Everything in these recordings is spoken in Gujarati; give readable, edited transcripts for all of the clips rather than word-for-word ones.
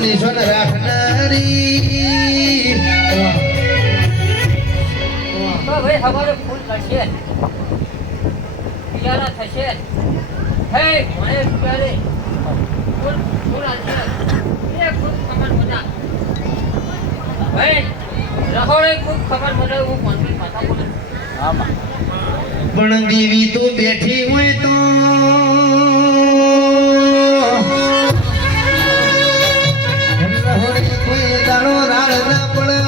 નિશાન રાખનારી તો ભાઈ હવારે ફૂલ કરશે બિયારા થશે હે મને બિયારે ફૂલ ફૂલ આવશે એ ફૂલ ખબર મજા ભાઈ રહોડે ખૂબ ખબર મને હું કોન્ફિડ માથા બોલે આમાં પણ દેવી તો બેઠી હોય તો રહોડે કોઈ દાડો રાડ ના પડે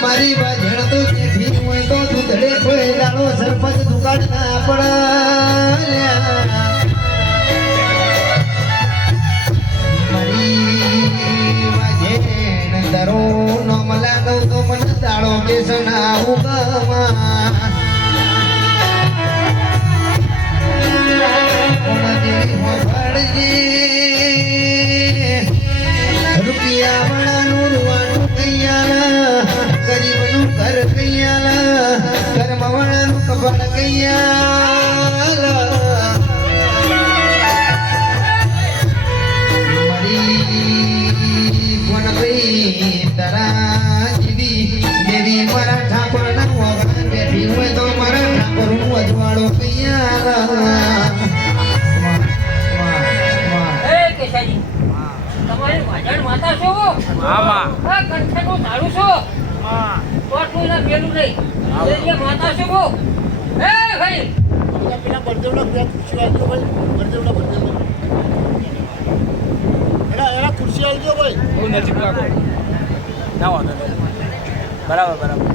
મારી બાજણ તો બેઠી હોય તો દૂધડે કોઈ દાડો સરપંચ દુકાળ ના પડે તો મને દાડો બેસના ઉગમા રૂપિયા વાળાનું રૂવાનું કૈયાલા ગરીબનું ઘર કૈયાલા કર્મ વાળાનું કપડ કૈયાલા મારી કોણ ભાઈ તારા દેવી મારા ઠાકોર ના વગર બેઠી હોય તો મારા ઠાકોર નું અજવાળો કેશાજી તમારી વાજણ માતા છો આમાં આ કંઠેનું ઝાડું છો કોટનું ના પેલું નહીં એ માતા છો હે ભાઈ પેલા બળદેવના બે ખુરશી આવજો ભાઈ બળદેવના એના ખુરશી આવજો ભાઈ બહુ નજીક લાગો ના વાંધો નહીં બરાબર બરાબર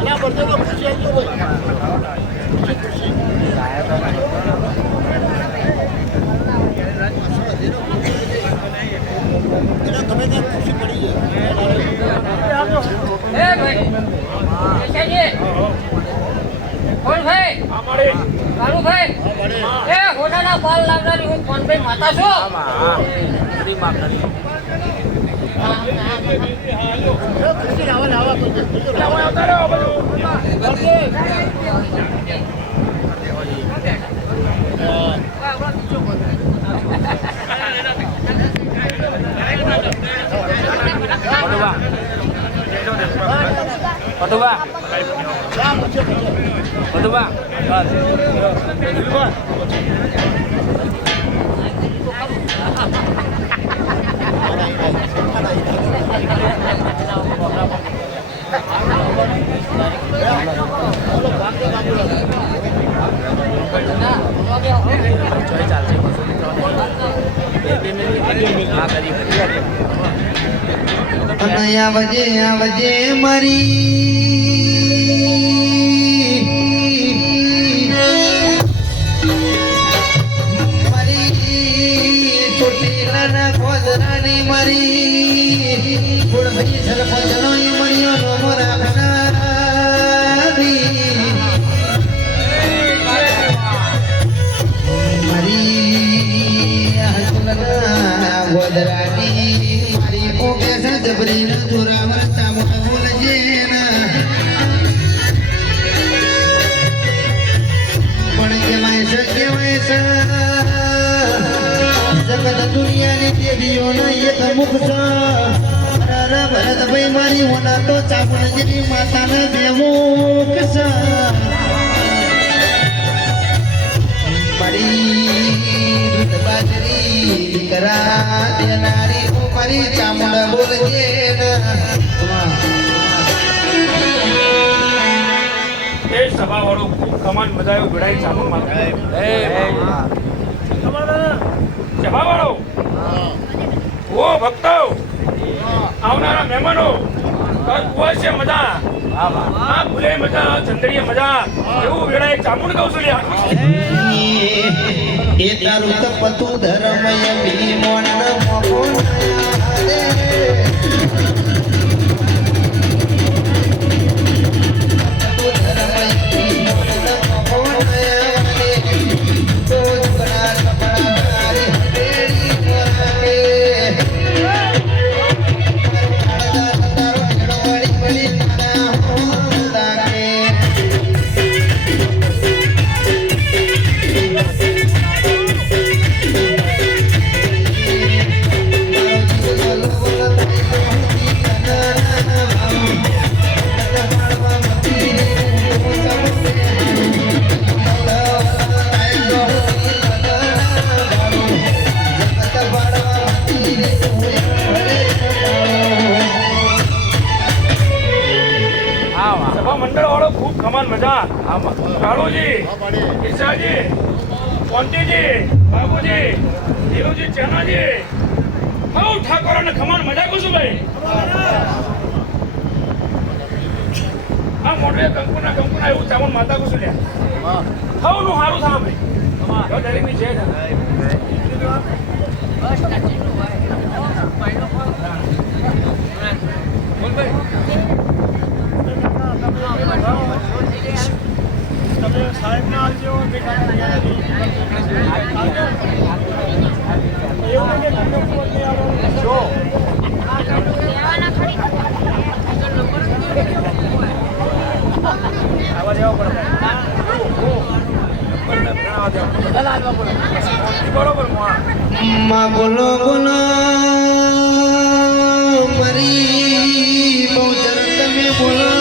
એના બળદેવના ખુરશી આવજો ભાઈ ખુરશી એના તમે ત્યાં ખુરશી પડી હે ભાઈ કેશાજી કોણ ભાઈ કાળુ ભાઈ એ હોનાના પાલ લાવનારી હું કોણ ભાઈ માતા છો આમાં ફરી માં કરી ખુરશી લાવા પટુબા આવજે મારી ચોટીલાના ખોદરાની મારી ગુણભાઈ સરપંચનો મળ્યો નોમો રાખનારી મારી ગોદરાની મારી કોકે જબરીના જોરાવર ચામોટા બોલજે પણ કહેવાય છે જગત દુનિયાની દેવીઓના એક મુખ છે ભરતભાઈ મારી હોના તો ચામુંડજીની માતાના બે મુખ છે મારી દૂધ બાજરી દીકરા દેનારી મારી ચામુંડા બોલજે એ સભા વાળો કમાન મજા આવ્યો ભેડાઈ ચામુંડ માં સભા વાળો ઓ ભક્તો આવનારા મહેમાનો છે મજા આ ભૂલે મજા ચંદ્રીય મજા એવું ભેડાઈ ચામુંડ કૌશલ્ય એ તારું તપતું ધર્મય ભીમોન મોકો વાળો ખૂબ કમાલ મજા કાળુજી હા પાડી ઈશાજી કોંતીજી બાબુજી ધીરુજી ચેનાજી હઉ ઠાકોર અને ખમાન મજા કુશું ભાઈ આ મોટે કંકુના એવું ચામન માતા કુશું લ્યા હા હઉ નું હારું થા ભાઈ જો દરેક ની છે તમે સાહેબ ના આવજો એવું નથી કે તમને ફોન નહીં આવવાનો જો આવા જવા પડે બરોબર માં બોલો બોલો મારી બહુચર તમે બોલો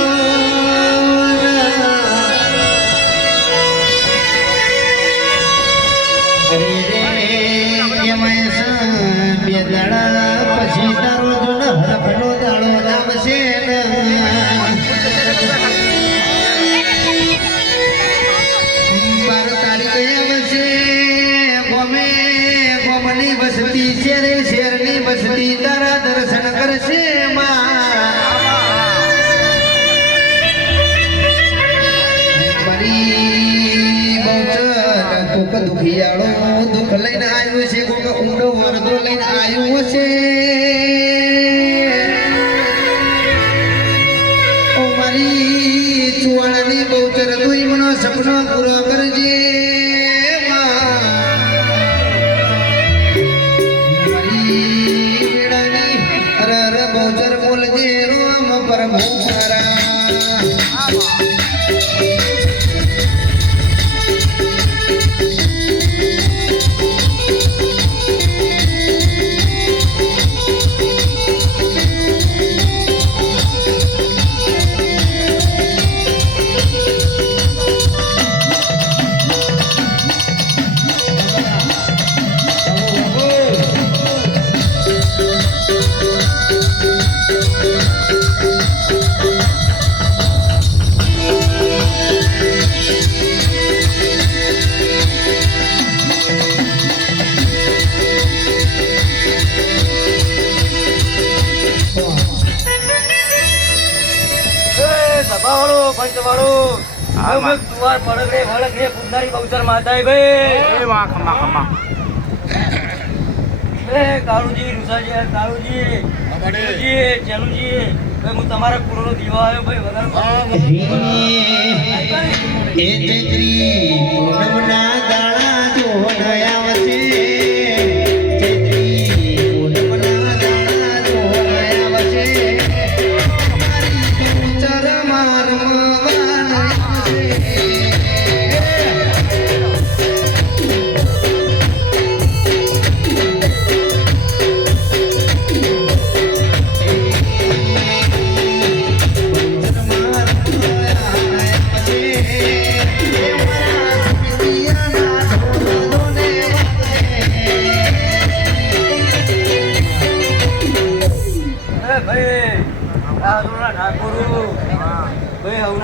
અરે રે એમાં બે દાડા પછી તારો જો ને હરખનો દાડો આવશે ને બસતી શેરે શેરની બસતી તારા દર્શન કરશે મારી બહુચર કોક દુખિયાળો દુઃખ લઈને આવ્યો છે કોક ઊંડો વરદો લઈને આવ્યો છે ઓ મારી ચુવાણાની બહુચર તું એમનો સપનો પૂરો કરજે બહુચર બોલજે રોમ પ્રભુ મારા હું તમારા પૂરો દીવા આવ્યો ભાઈ એ ચૈત્રી પૂનમના દાડા જોડાયા વસે ચૈત્રી પૂનમના દાડા જોડાયા વસે મારી બહુચર મારમવાન આવશે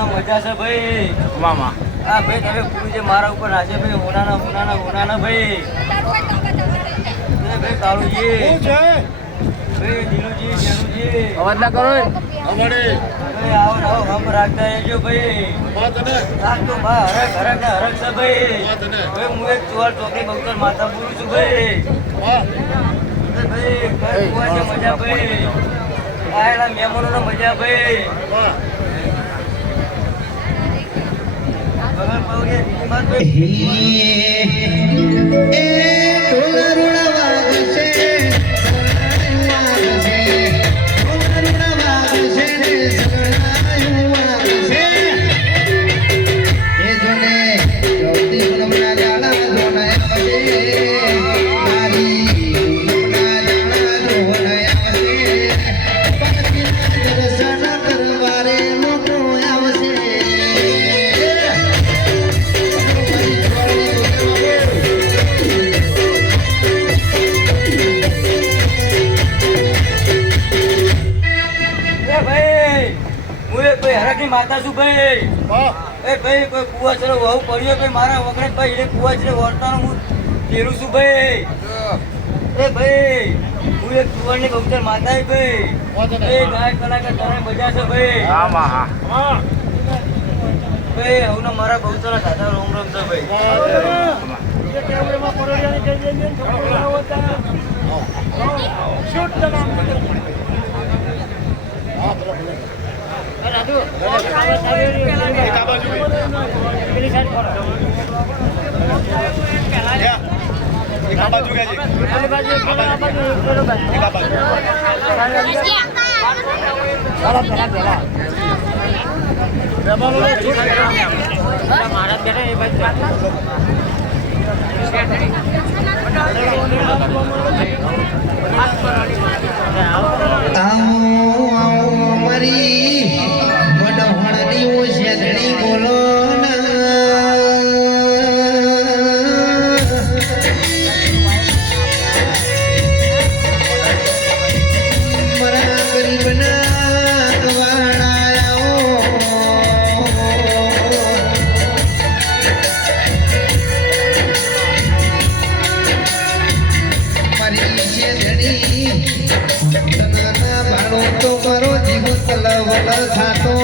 મજા છે ભાઈ મામા હા ભાઈ તમે પૂરું જે મારા ઉપર નાચે ભાઈ હોનાના ભાઈ ભાઈ કાળુજી શું છે ભાઈ દિલુજી જેનુજી અવાજ ના કરો અમારે ભાઈ આવો હમ રાખતા રહેજો ભાઈ વાત ને રાખતો બા હરક છે ભાઈ વાત ને ભાઈ હું એક ચુવાડ ચોકડી બહુચર માતા બોલું છું ભાઈ વાહ ભાઈ કઈ કુવા છે મજા ભાઈ આયેલા મહેમાનોને મજા ભાઈ વાહ ભગવાન પાવગે બીજી વાત એ ઢોલરુડા વાગશે ઢોલરુડા વાગશે ને સગડાયું વાગશે એ જોને ચૌથી પૂનમના દાડા જોડાયા વસે મારી પૂનમના દાડા જોડાયા વસે પાકીના દર્શન કરવા રે લોકો આવશે હા એ ભાઈ કોઈ કુવા ચલો વહુ પડ્યો ભાઈ મારા વગર ભાઈ એટલે કુવા ચલો વર્તાનો હું કેરું છું ભાઈ એ ભાઈ હું એક કુવાની બહુચર માતા ભાઈ એ ગાય કલાકાર તને મજા છે ભાઈ હા ભાઈ હું મારા બહુચરના દાદા રોમ રોમ છે ભાઈ આવો આવો મારી વડવાણની ઓછેદણી બોલો મારા ગરીબના વાળાઓ મારી શેરડી તનાના ભાણો તો મારો જીવ તલવલ થાતો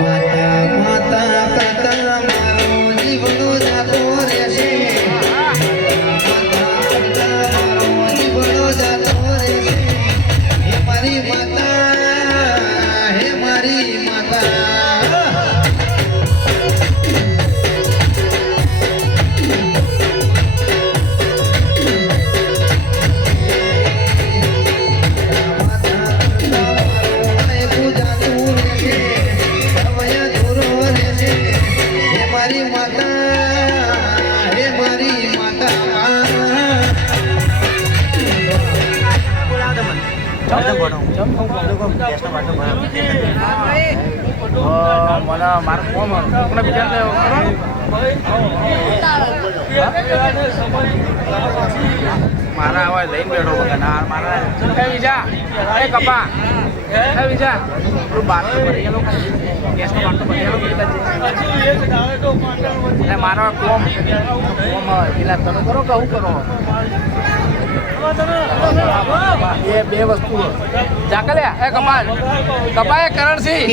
માતા માતા કાતા મારો જીવનો જાતો રહેશે માતા કાતા મારો જીવનો જાતો રહેશે હે મારી માતા હે મારી માતા મારા કોમ આપણે બીજા મારા હવે લઈને બેઠો વગર મારા કઈ બીજા અરે કપા કઈ બીજા પેલું બાટલો ભરી ગયેલો ગેસનો બાટલો ભરી ગયેલો મારા કોમ પેલા તમે કરો કે હું કરો બે વસ્તુ જાકલ્યા એ કપાલ કપા એ કરણસિંહ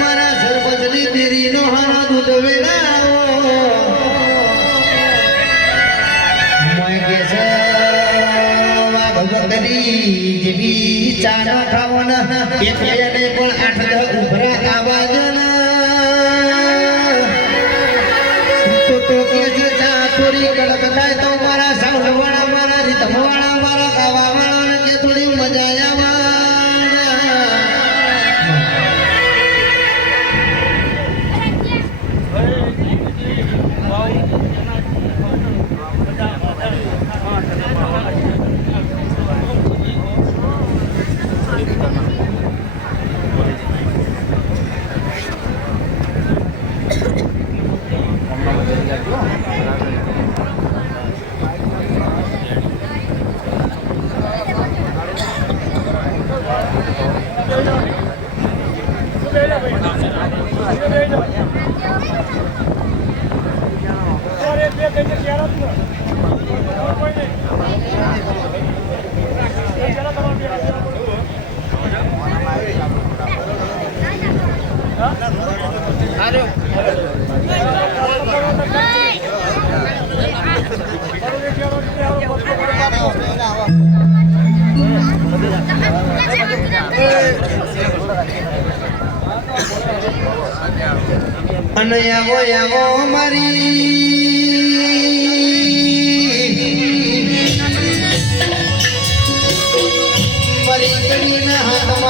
મારા સરપંચની દેરીનો હારો દૂધ વેળાવો ભગવતની જેવી ચાર ખાવાના એક બેને પણ 8-10 ઉભરા આવાજ તો કે જે ચા થોડી કડક થાય તો મારા સાઉન્ડ વાળા મારા રીતમ વાળા મારા ગાવા વાળા કે થોડી મજા આવે અને આવો આવો મારી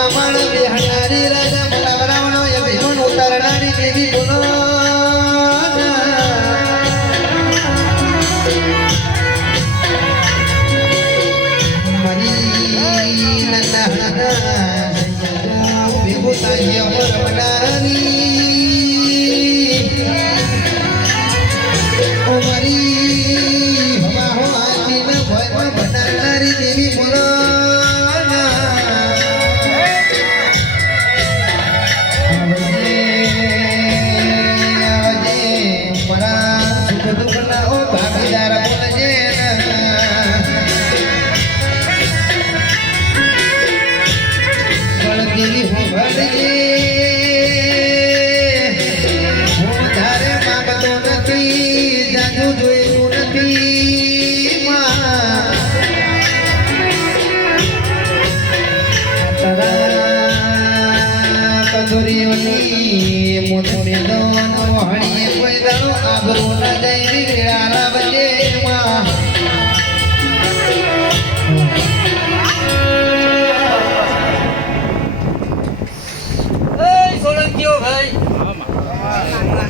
મામણ બેહનારી રાજા બોલાવરાવનો અભિમન ઉતારનારી દેવી બોલો મારી નંદા ભેગું થાય અમર બનારની ઓ મારી હવા હો આજીને ભયમાં બનારનારી દેવી બોલો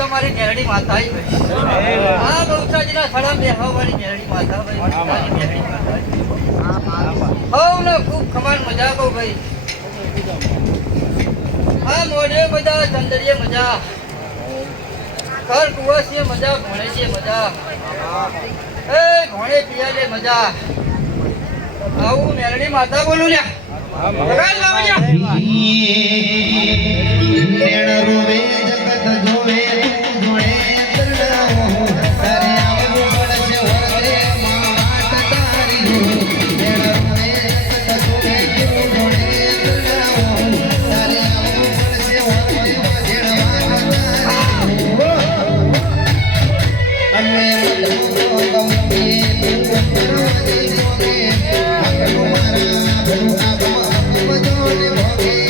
તમારી મેરડી માતા આ બહુચાજીના સ્થળે બેહવાની મેરડી માતા ભાઈ મેરડી માતા હવ ને ખૂબ ખમાન મજા કહું ભાઈ આ મોઢે બધા ચંદરીએ મજા ઘર કુવાસીએ મજા ભણે છે મજા એ ભણે પિયાલે મજા આવું મેરડી માતા બોલું લ્યા લગાડ લાવજો નેણ રોવે જગત જોવે તું જોડે દરડાવો તારે આવવું પડશે વરદે માટ તારી નેણ રોવે જગત જોવે તું જોડે દરડાવો તારે આવવું પડશે વરદે જેડવા તારી અમે બધું ગમે તું કરવાને જોગે મારા ભલું આબો બધોને ભોગે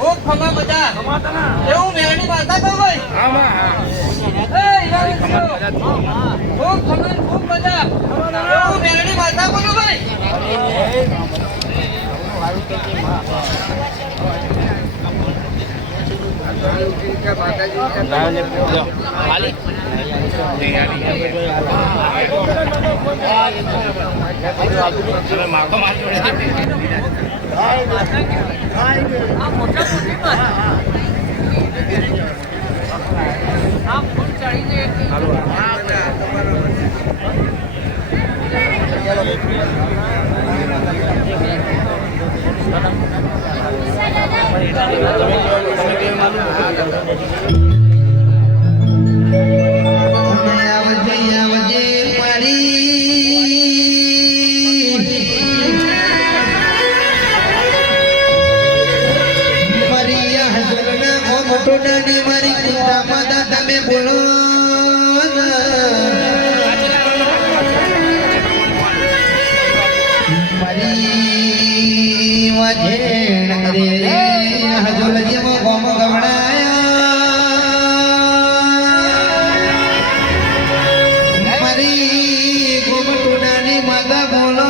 ખૂબ ખમા મજા એવું મેરડી માતા કહું ભાઈ ખૂબ ખમા ખૂબ મજા એવું મેરડી માતા બોલું ભાઈ મારી પિતા માતા તમે બોલો મારી વાજેણ રે હજુ લજીમાં ગોમ ગવડાયા મારી ગોમટુડાની માતા બોલો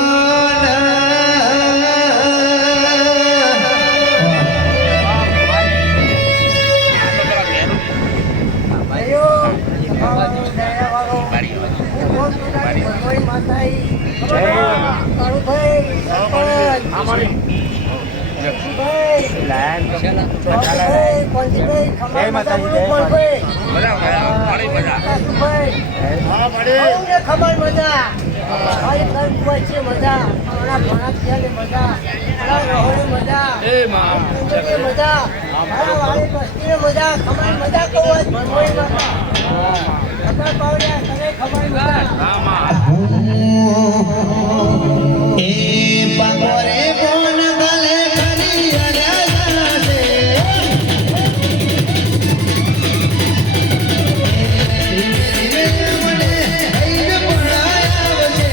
ખબર મજા મજા મજા મજા ખબર મજા કહું ખબર પાવડ્યા તને ખબર મજા એ બાપરે કોણ ગલે ખરી અડાશે ધીમે મને હૈર પડાવશે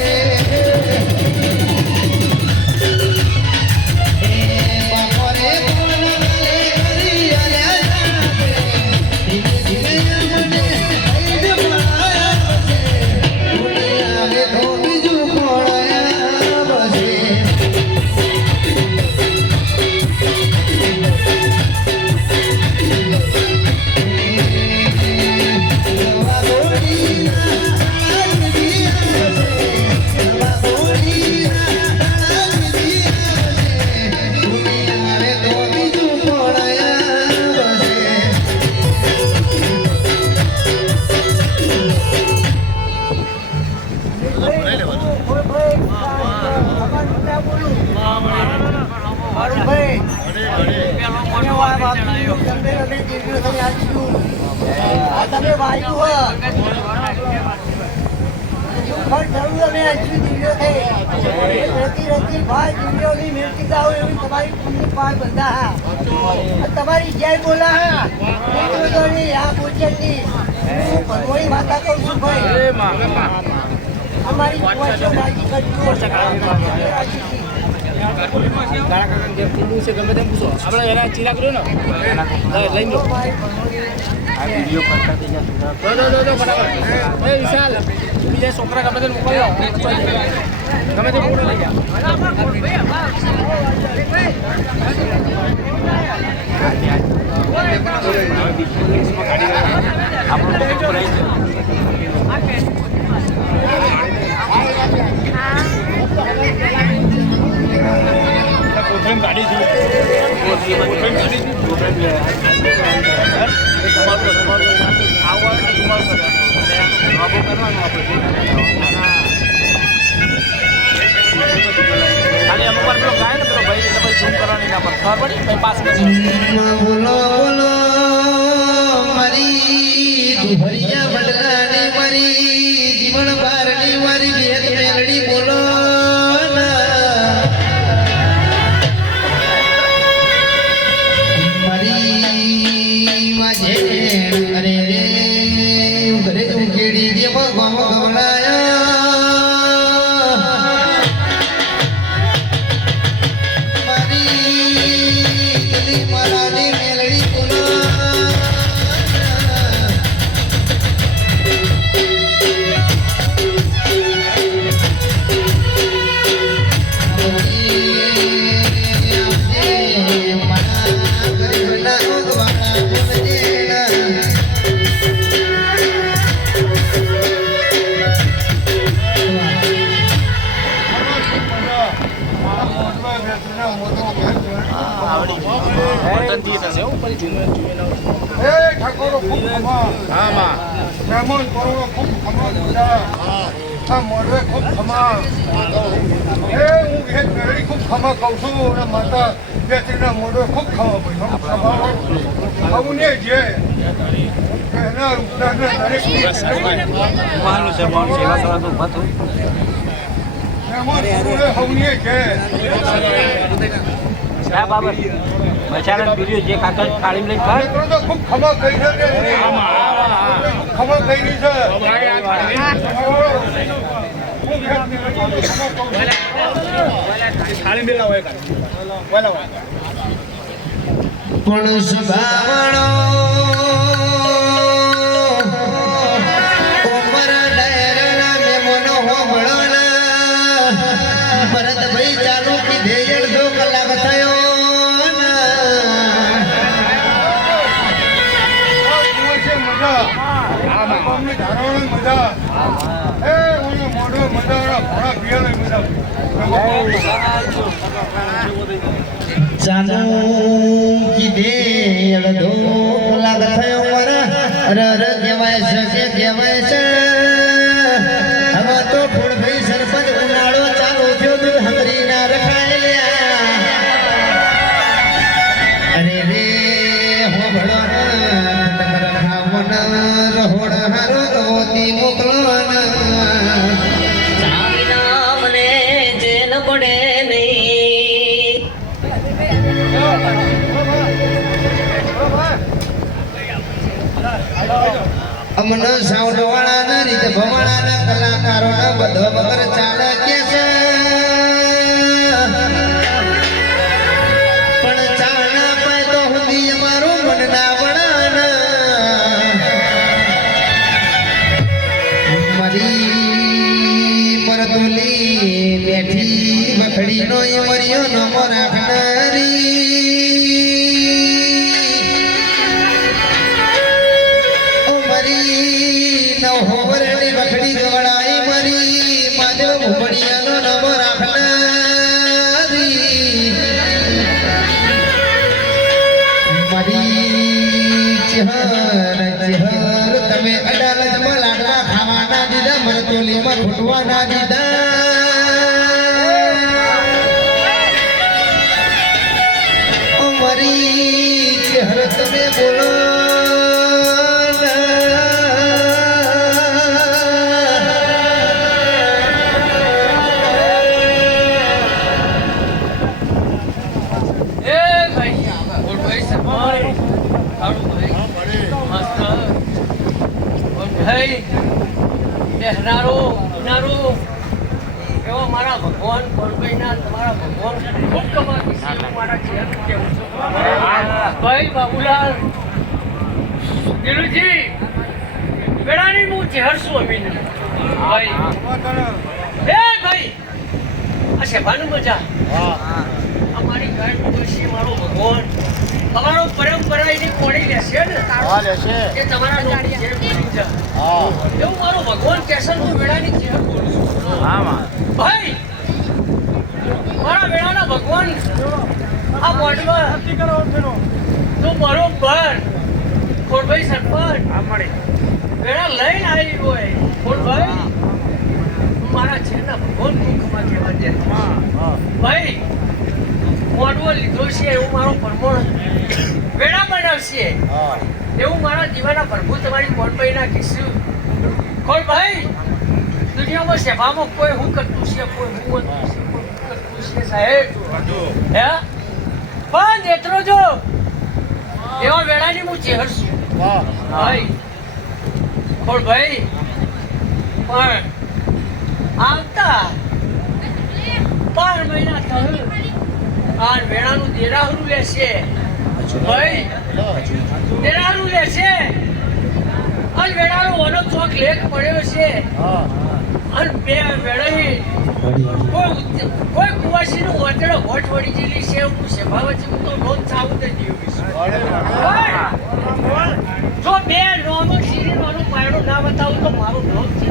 એ બાપરે કોણ ગલે ખરી અડાશે ધીમે મને હૈર પડાવશે આવે તો બીજું કોણ આવશે મારું ભાઈ મને વાત આપી તમે અને દીકરીઓ તમે આપ્યું આ તમે વાયુ હો પણ જરૂર અમે આપ્યું દીકરીઓ થઈ રહેતી રહેતી ભાઈ દીકરીઓની મેળતી જાઓ એવી તમારી પુણ્ય પાર બંધા હા તમારી જય બોલા હા દીકરીઓની આ પૂજનની હું ભગવાની માતા કહું છું ભાઈ અમારી કુવાશો રાજી કરજો આપણે એના ચીલા કર્યો ને લઈ લો વિશાલ બીજા છોકરા ગમે તે મોકલ્યો ગમે તે પૂરો લઈ બોલો બોલો મારી દુભરિયા બદલાની મારી જીવન બારની મારી ભેદ મેલડી બોલો મારી વાજે અરે રે ઘરે ઉકેડી જેમાં ગામો ગવડાયા મારી દિલી મારાની મેલડી બોલો ઠાકોરો ખૂબ ખમા મહેમાન કરોડો ખૂબ ખમા બધા આ મોઢવે ખૂબ ખમા હું એક મેળડી ખૂબ ખમા કહું છું અને માતા બેટરીના મોઢવે ખૂબ ખમા ભાઈ ખમુને જે એના રૂપદાને દરેક મહેમાન કરોડે હવને જે મચાના વિડિયો જે કાકા કાળી લઈ કર તો ખૂબ ખમા કહી છે ખમા કહી રહી છે પણ સ્વભાવનો ઉમર ડાયરના મેમોનો હોબળોના ભરતભાઈ ચાલુ કીધે 1.5 કલાક થયો ચાલુ કીધે 1.5 કલાક થયો અર કહેવાય છે કહેવાય છે હવે તો ફૂડભાઈ સરપંચ ઉનાળો ચાલુ થયો દૂધ હમરી ના રખાય લ્યા અરે રે હો ભળો રહોડ હારો ગોતી મોકલવાના ચાવીના મને ચેન પડે નહીં. અમને સાઉન્ડ વાળાના રીતે ભમાણાના કલાકારોના બધો વગર ચાલે કે છે પણ ચાલના પાય તો સુધી અમારું મન ના વળાના મારી મરદુલી બેઠી વખડીનો એ મર્યો નમો રાખનારી હોવરડી વખડી ગવડાઈ મરી માધવ ભુવડિયાનો નમો રાખનારી મારી ચહેર તમે અડાલજમાં લાડવા ખાવાના દીધા મરતોલીમાં ફૂટવાના દીધા ઓ મારી ચહેર તમે બોલો મારા ભગવાન કોલભાઈના તમારા ભગવાન ખૂબ કમાતી છે એવું મારા ચહેર કેવું છું ભાઈ બાબુલાલ દિલુજી વેળાની હું ચહેર છું અમીન ભાઈ એ ભાઈ આ શેભાનું મજા અમારી ગાય છે મારો ભગવાન તમારો પરંપરા એની કોણી લેશે ને કે તમારા લોકો ચહેર બોલી જાય એવું મારો ભગવાન કહેશે હું વેળાની ચહેર બોલું છું ભાઈ મારા વેળાના ભગવાન આ મોડમાં તો બરોબર ખોડભાઈ સરપંચ વેળા લઈને આવી હોય ખોડભાઈ મારા છેના ભગવાન દુઃખમાં કહેવા દે ભાઈ મોડવો લીધો છે એવું મારો પરમોણ વેળા બનાવશે એવું મારા દીવાના પ્રભુ તમારી મોડભાઈ નાખીશું ખોડભાઈ દુનિયામાં સેવામાં કોઈ હું કરતું છે કોઈ હું કરતું છે સાહેબ હે પણ એટલો જો એવા વેળાની હું ચહેર છું ભાઈ ખોડભાઈ પણ આવતા 12 મહિના થયું આ વેળાનું દેરાહરું લેશે ભાઈ દેરાહરું લેશે અને વેળાનો ઓનો ચોક લેખ પડ્યો છે અને બે વેળાની કોઈ કુવાસીનું ઓટડો હોટ વળી જેલી છે હું સેભાવજી હું તો રોજ ચાવું તે દીવીશ જો બે નોનો સિરીનો પાયડો ના બતાવું તો મારું રોજ છે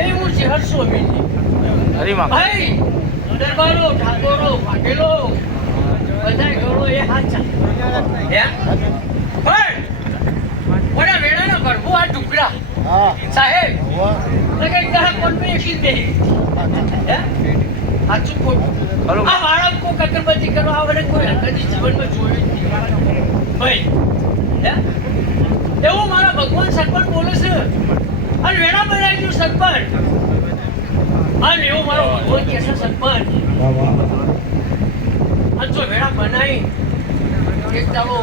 એ હું ચહેર છું અમીનજી ભાઈ દરબારો ઠાકોરો પાટેલો બધા ઘરો એ હાચા હે પણ ઓલા વેળાના પ્રભુ આ ટુકડા સાહેબ લગે દહ કોણ મે એકલી બેહી હે આચું ખોટું આ વાળા કો કકરબજી કરો આ વડે કોઈ હકદી જીવનમાં જોયું નથી ભાઈ હે એવું મારા ભગવાન સરપંચ બોલે છે અને વેળા બનાવી દઉં સરપંચ અને એવું મારો ભગવાન કે છે સરપંચ અને જો વેળા બનાવી એક તારો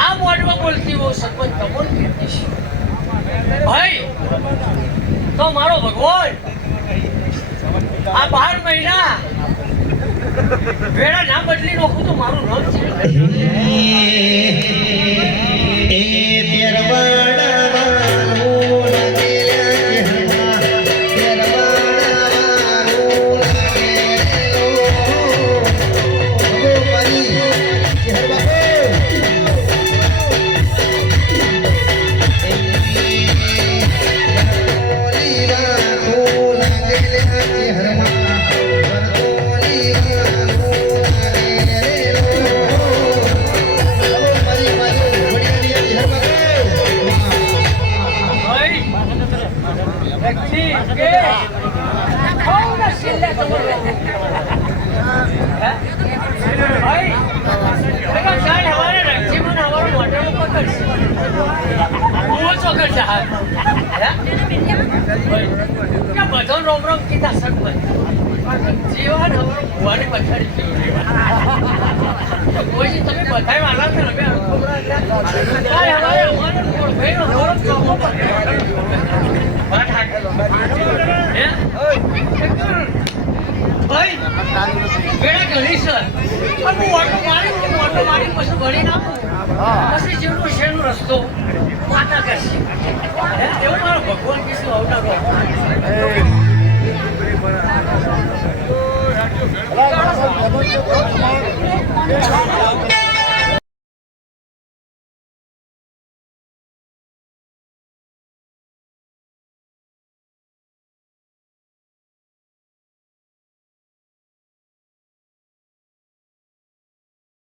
આ મોડમાં બોલતી હો સરપંચ તમોન કહેતી છે ભાઈ તો મારો ભગવાન આ 12 મહિના વેળા ના બદલી નાખું તો મારું નામ છે એ પેરવાડાવાળો લાગેલા પેરવાડાવાળો લાગેલો ભગવાન ચહેર બાપુ ચહેરમાં બધો રોમ રોમ કીધા સગવડ જીવન હવે ભુવાની પછાડી કોઈ તમે બધાય વાલા છે હવે ભાઈ બેડા ઘણી સર પણ હું ઓટો મારી પછી ભરી નાખું પછી જેવડો શેરનો રસ્તો માતા કરશે એવું મારો ભગવાન કીધું અવતારો અલા